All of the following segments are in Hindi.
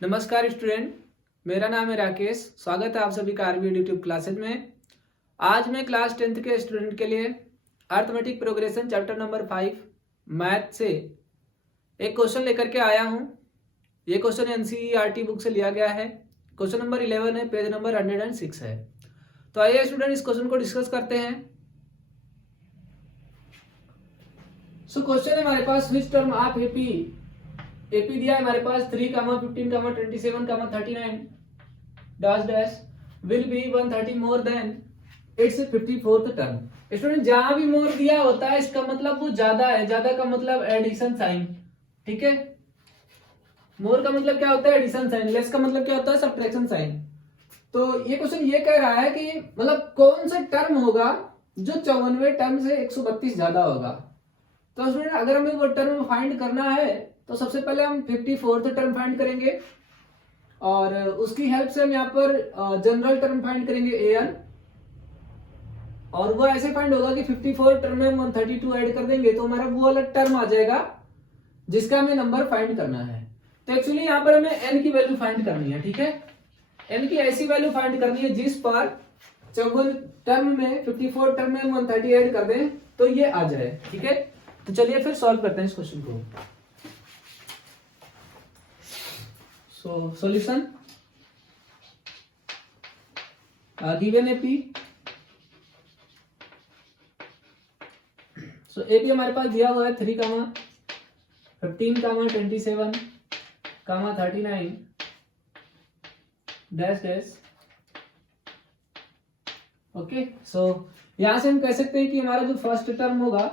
नमस्कार स्टूडेंट, मेरा नाम है राकेश। स्वागत है आप सभी का आरबी यूट्यूब क्लासेज में। आज मैं क्लास 10th के स्टूडेंट के लिए arithmetic progression chapter number 5 math से एक क्वेश्चन लेकर के आया हूं। ये क्वेश्चन एनसीईआरटी बुक से लिया गया है। क्वेश्चन नंबर 11 है, पेज नंबर 106 है। तो आइए स्टूडेंट इस क्वेश्चन को डिस्कस करते हैं। सो क्वेश्चन है हमारे पास, विच टर्म ऑफ एपी दिया है हमारे पास 3, 15, 27, 39 dash dash will be 130 more than it's 54th term. Student जहां भी मोर दिया होता है इसका मतलब वो ज्यादा है। ज्यादा का मतलब एडिशन साइन, ठीक है। मोर का मतलब क्या होता है? Addition sign. लेस का मतलब क्या होता है? Subtraction sign. तो ये क्वेश्चन ये कह रहा है कि मतलब कौन सा टर्म होगा जो 54वें टर्म से 132 ज्यादा होगा। तो स्टूडेंट अगर हमें वो टर्म फाइंड करना है तो सबसे पहले हम 54th टर्म फाइंड करेंगे और उसकी हेल्प से हम यहाँ पर जनरल टर्म फाइंड करेंगे an, और वो ऐसे फाइंड होगा कि 54 टर्म में हम 132 ऐड कर देंगे तो हमारा वो वाला टर्म आ जाएगा जिसका हमें नंबर फाइंड करना है। तो एक्चुअली यहाँ पर हमें n की वैल्यू फाइंड करनी है, ठीक है। n की ऐसी वैल्यू फाइंड करनी है जिस पर 54 टर्म में 54 टर्म में हम 130 ऐड कर दें तो ये आ जाए, ठीक है। तो चलिए फिर सॉल्व करते हैं इस क्वेश्चन को। Solution given AP. एपी हमारे पास दिया हुआ है 3, 15, 27, 39 डैश डैश। ओके, सो यहां से हम कह सकते हैं कि हमारा जो फर्स्ट टर्म होगा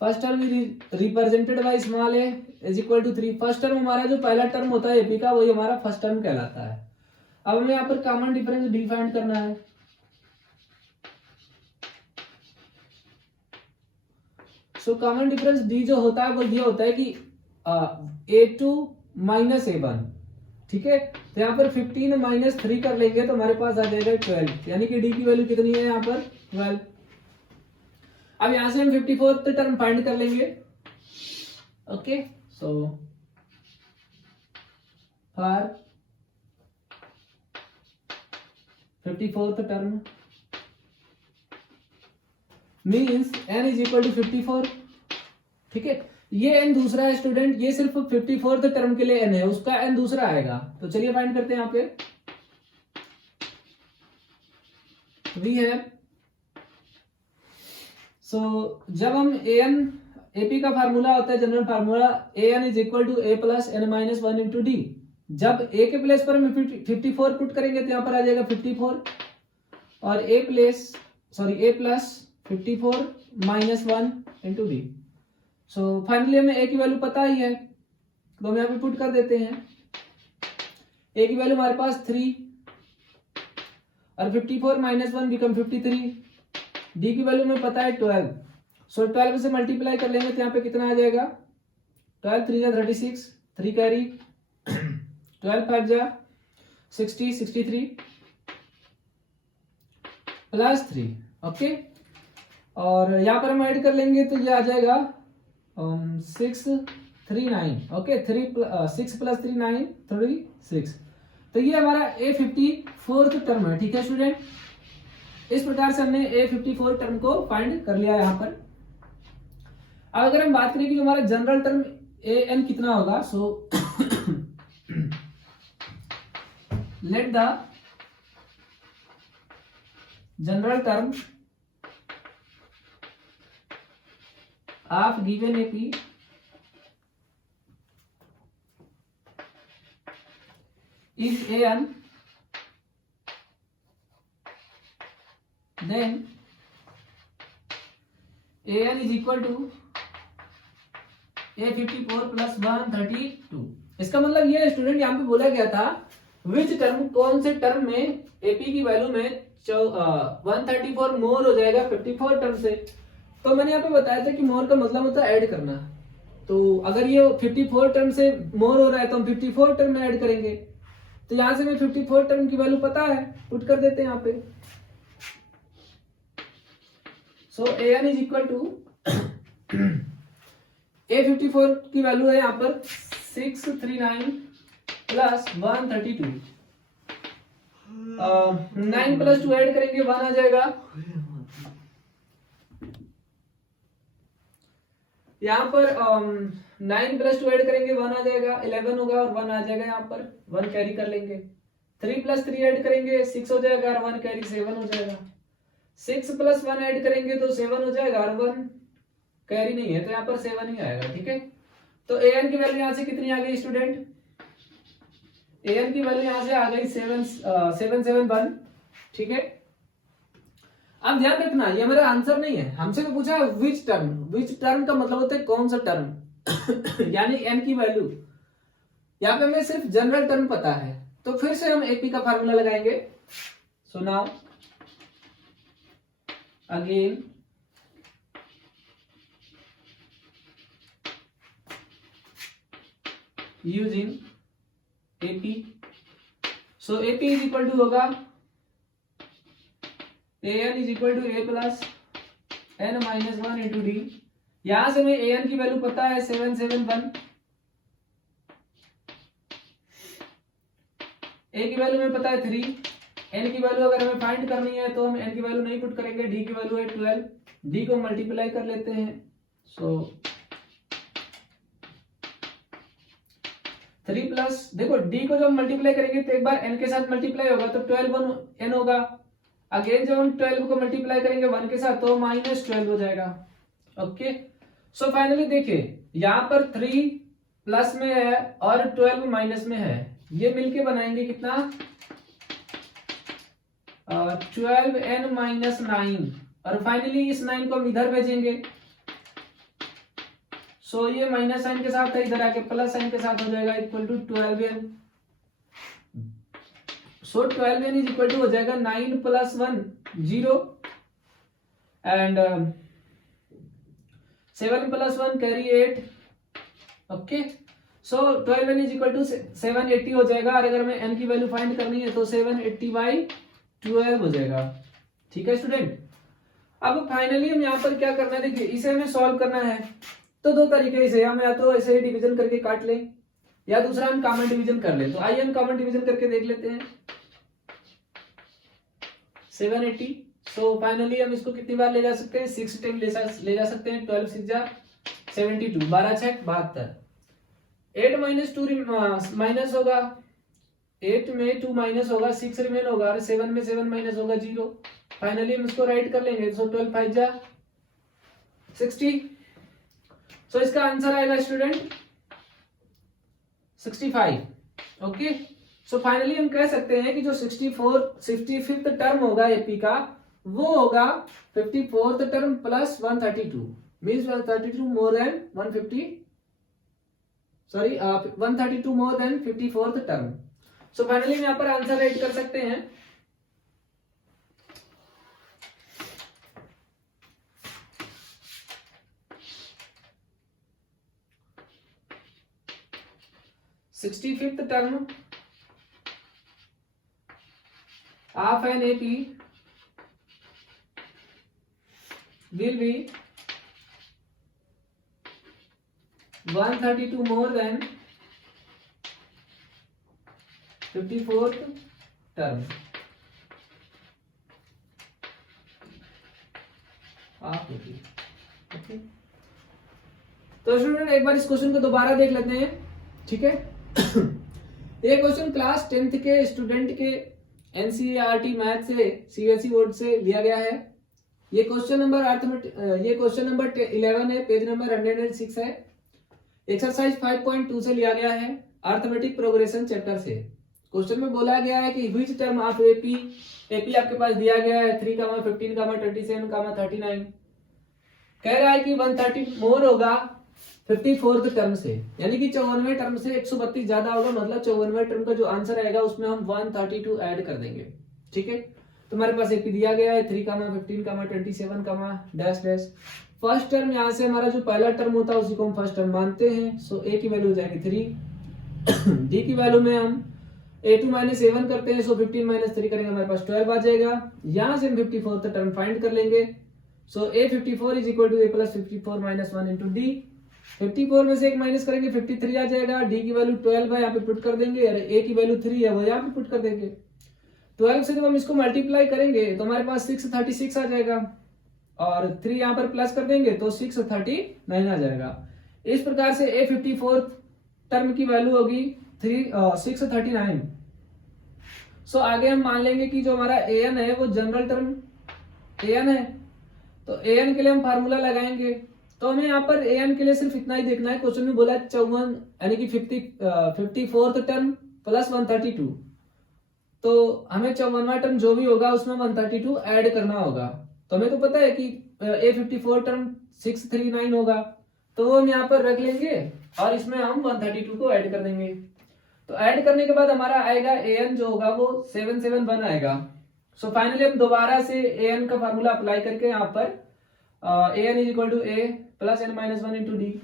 first term represented by small a is equal to 3। First term हमारा जो पहला टर्म होता है एपी का वही हमारा फर्स्ट टर्म कहलाता है। अब हमें यहाँ पर कॉमन डिफरेंस डी फाइंड करना है। सो कॉमन डिफरेंस डी जो होता है वो ये होता है कि a2 माइनस a1, ठीक है। तो यहाँ पर 15 माइनस 3 कर लेंगे तो हमारे पास आ जाएगा 12, यानी कि डी की वैल्यू कितनी है यहाँ पर 12। अब यहां से हम 54th टर्म फाइंड कर लेंगे। Okay, so for 54th term means n is equal to 54, ठीक है। ये n दूसरा है स्टूडेंट, ये सिर्फ 54th टर्म के लिए n है, उसका n दूसरा आएगा। तो चलिए फाइंड करते हैं। यहाँ पे वी है जब हम एपी का फार्मूला होता है general formula an is equal to a plus n minus 1 into d. जब a के प्लेस पर हम 54 पुट करेंगे तो यहाँ पर आ जाएगा 54 और a plus 54 minus 1 into D. So finally हमें a की वैल्यू पता ही है तो हम यहाँ पे पुट कर देते हैं। a की वैल्यू हमारे पास 3 और 54 माइनस 1 बिकम 53। डी की वैल्यू में पता है 12। सो 12 से मल्टीप्लाई कर लेंगे तो यहाँ पे कितना आ जाएगा 12 3 36, 3 कैरी 12 5 60, 63 प्लस 3। ओके, और यहाँ पर हम ऐड कर लेंगे तो ये आ जाएगा 6 3 9। Okay, 6 plus 3 9 36। तो ये हमारा A54th टर्म है, ठीक है स्टूडेंट। इस प्रकार से हमने A54 टर्म को फाइंड कर लिया यहाँ पर। अब अगर हम बात करें कि जो हमारा जनरल टर्म an कितना होगा, so let the general term of given AP is an, then an is equal to A54 plus 132। इसका मतलब ये स्टूडेंट यहाँ पे बोला गया था विच टर्म, कौन से टर्म में एपी की वैल्यू में 134 मोर हो जाएगा 54 टर्म से। तो मैंने यहाँ पे बताया था कि मोर का मतलब होता है ऐड करना। तो अगर ये 54 टर्म से मोर हो रहा है तो हम 54 टर्म में ऐड करेंगे। तो यहां से हमें 54 टर्म की वैल्यू पता है, पुट कर देते हैं यहाँ पे। So an is equal to A54 की वैल्यू है यहाँ पर 639 प्लस 132। 9 प्लस 2 ऐड करेंगे 1 आ जाएगा। यहाँ पर 9 प्लस 2 ऐड करेंगे 1 आ जाएगा, 11 होगा और 1 आ जाएगा। यहाँ पर 1 कैरी कर लेंगे। 3 प्लस 3 ऐड करेंगे 6 हो जाएगा और 1 कैरी 7 हो जाएगा। 6 प्लस 1 ऐड करेंगे तो 7 हो जाएगा और 1 कैरी नहीं है तो यहाँ पर 7 ही आएगा। ठीक है, तो an की वैल्यू यहाँ से कितनी आ गई स्टूडेंट? an की वैल्यू यहाँ से आ गई 771। ठीक है, अब ध्यान रखना ये मेरा आंसर नहीं है, हमसे तो पूछा विच टर्म। विच टर्म का मतलब होता है कौन सा टर्म यानी n की वैल्यू। यहाँ पे हमें सिर्फ जनरल टर्म पता है, तो फिर से हम एपी का फार्मूला लगाएंगे। So now again using AP. So AP is equal to होगा an is equal to a plus n minus 1 into d. यहां से हमें an की वैल्यू पता है 771। a की वैल्यू हमें पता है 3। n की वैल्यू अगर हमें फाइंड करनी है तो हम n की वैल्यू नहीं पुट करेंगे, d की वैल्यू है 12। d को मल्टीप्लाई कर लेते हैं। सो 3 प्लस, देखो d को जब मल्टीप्लाई करेंगे तो एक बार n के साथ मल्टीप्लाई होगा तो 12 n होगा। अगेन जब हम 12 को मल्टीप्लाई करेंगे 1 के साथ तो माइनस 12 हो जाएगा। ओके, सो फाइनली देखिए यहाँ पर 3 प्लस में है और 12 माइनस में है, ये मिलके बनाएंगे कितना 12n माइनस 9 और फाइनली इस 9 को हम इधर भेजेंगे। सो ये माइनस साइन के साथ है, इधर आके प्लस साइन के साथ हो जाएगा equal to 12n। So 12n is equal to हो जाएगा 9 plus 1 0 and 7 plus 1 carry 8। Okay, so 12n is equal to 780 हो जाएगा और अगर हमें n की वैल्यू फाइंड करनी है तो 780 बाई 12 हो जाएगा। ठीक है स्टूडेंट, अब फाइनली हम यहाँ पर क्या करना है, देखिए इसे हमें सॉल्व करना है तो दो तरीके से, हम या तो ऐसे ही डिवीजन करके काट लें या दूसरा हम कॉमन डिवीजन कर लें। तो आइए हम कॉमन डिवीजन करके देख लेते हैं 780। सो फाइनली हम इसको कितनी बार ले जा सकते हैं, 6 टाइम ले जा सकते हैं। 12 6 जा 72, 12 6 72। 8 माइनस 2 माइनस होगा, 8 में 2 माइनस होगा, 6 रिमेन होगा और 7 में 7 माइनस होगा 0। फाइनली हम इसको राइट कर लेंगे। सो 12 5 जा 60। सो इसका आंसर आएगा स्टूडेंट 65। ओके, सो फाइनली हम कह सकते हैं कि जो 65th टर्म होगा एपी का वो होगा 54th term plus 132 means 132 more than 150, sorry 132 more than 54th term. So finally हम यहाँ पर आंसर राइट कर सकते हैं। Fifth term of an AP will be 132 more than 54th term of AP। Okay, तो स्टूडेंट एक बार इस क्वेश्चन को दोबारा देख लेते हैं। ठीक है, ये क्वेश्चन क्लास 10th के स्टूडेंट के NCERT मैथ से CBSE बोर्ड से लिया गया है। ये क्वेश्चन नंबर 11 है, पेज नंबर 106 है। एक्सरसाइज 5.2 से लिया गया है, अर्थमेटिक प्रोग्रेशन चैप्टर से। क्वेश्चन में बोला गया है कि व्हिच टर्म ऑफ एपी आपके पास दिया गया है 3, 15, 27, 39। कह रहा है कि 130 मोर होगा 54th टर्म से, यानी कि 54वें टर्म से 132 ज्यादा होगा, मतलब 54वें टर्म का जो आंसर आएगा उसमें हम 132 ऐड कर देंगे। ठीक है, तो हमारे पास एपी दिया गया है 3, 15, 27, डैश डैश। फर्स्ट टर्म यहाँ से हमारा जो पहला टर्म होता है उसी को हम फर्स्ट टर्म मानते हैं। सो ए की वैल्यू हो जाएगी 3, डी की वैल्यू में हम a2 माइनस a1 करते हैं। सो 15 माइनस 3 करेंगे, हमारे पास 12 आ जाएगा। यहाँ से हम 54th टर्म फाइंड कर लेंगे। So A54 is equal to A plus 54 minus 1 into d. 54 में से एक माइनस करेंगे 53 आ जाएगा, डी की वैल्यू 12 है यहाँ पे पुट कर देंगे, और ए की वैल्यू 3 है वो यहाँ पे पुट कर देंगे। 12 से जब हम इसको मल्टीप्लाई करेंगे तो हमारे पास 636 आ जाएगा, और 3 यहाँ पर प्लस कर देंगे तो 639 आ जाएगा। इस प्रकार से A54 टर्म की वैल्यू होगी 639। सो आगे हम मान लेंगे कि जो हमारा an है वो जनरल टर्म an है, तो an के लिए हम फार्मूला लगाएंगे। तो हमें यहाँ पर an के लिए सिर्फ इतना ही देखना है, क्वेश्चन में बोला 54 यानी कि 54th टर्म प्लस 132, तो हमें 54वां टर्म जो भी होगा उसमें 132 ऐड करना होगा। तो हमें तो पता है कि A54 टर्म 639 होगा, तो वो हम यहाँ पर रख लेंगे और इसमें हम 132 को ऐड कर देंगे। तो ऐड करने के बाद हमारा आएगा an जो होगा वो 771 आएगा। सो फाइनली हम दोबारा से an का फार्मूला अप्लाई करके यहाँ पर an is equal to a plus n minus 1 into d,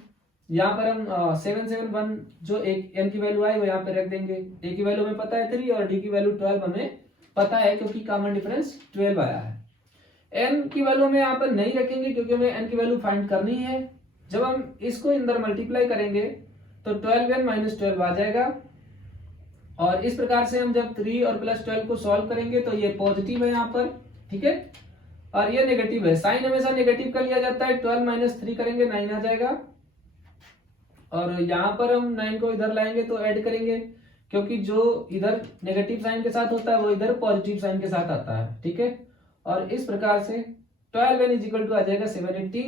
यहाँ पर हम 771 जो एक n की वैल्यू आई वो यहाँ पे रख देंगे। a की वैल्यू हमें पता है 3 और d की वैल्यू 12 हमें पता है क्योंकि कॉमन डिफरेंस 12 आया है। n की वैल्यू हमें यहाँ पर नहीं रखेंगे क्योंकि हमें n की वैल्यू फाइंड करनी है। जब हम इसको अंदर मल्टीप्लाई करेंगे तो 12n माइनस 12 आ जाएगा, और इस प्रकार से हम जब 3 और प्लस 12 को सॉल्व करेंगे तो ये पॉजिटिव है यहाँ पर, ठीक है, और ये नेगेटिव है। साइन हमेशा नेगेटिव का लिया जाता है। 12 माइनस 3 करेंगे 9 आ जाएगा, और यहाँ पर हम 9 को इधर लाएंगे तो ऐड करेंगे, क्योंकि जो इधर नेगेटिव साइन के साथ होता है वो इधर पॉजिटिव साइन के साथ आता है, ठीक है। और इस प्रकार से 12n इज इक्वल टू आ जाएगा 780।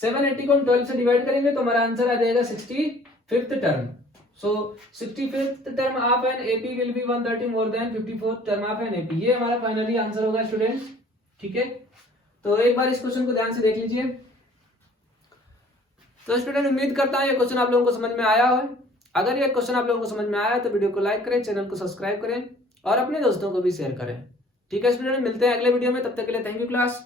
780 को हम 12 से डिवाइड करेंगे तो हमारा आंसर आ जाएगा 65th term. So 65th term of an AP will be 130 more than 54th term of an AP. ये हमारा फाइनली आंसर होगा स्टूडेंट्स, ठीक है। तो एक बार इस क्वेश्चन को ध्यान से देख लीजिए। तो स्टूडेंट उम्मीद करता हूं ये क्वेश्चन आप लोगों को समझ में आया है। अगर ये क्वेश्चन आप लोगों को समझ में आया तो वीडियो को लाइक करें, चैनल को सब्सक्राइब करें और अपने दोस्तों को भी शेयर करें, ठीक है स्टूडेंट। मिलते हैं अगले वीडियो में, तब तक के लिए थैंक यू क्लास।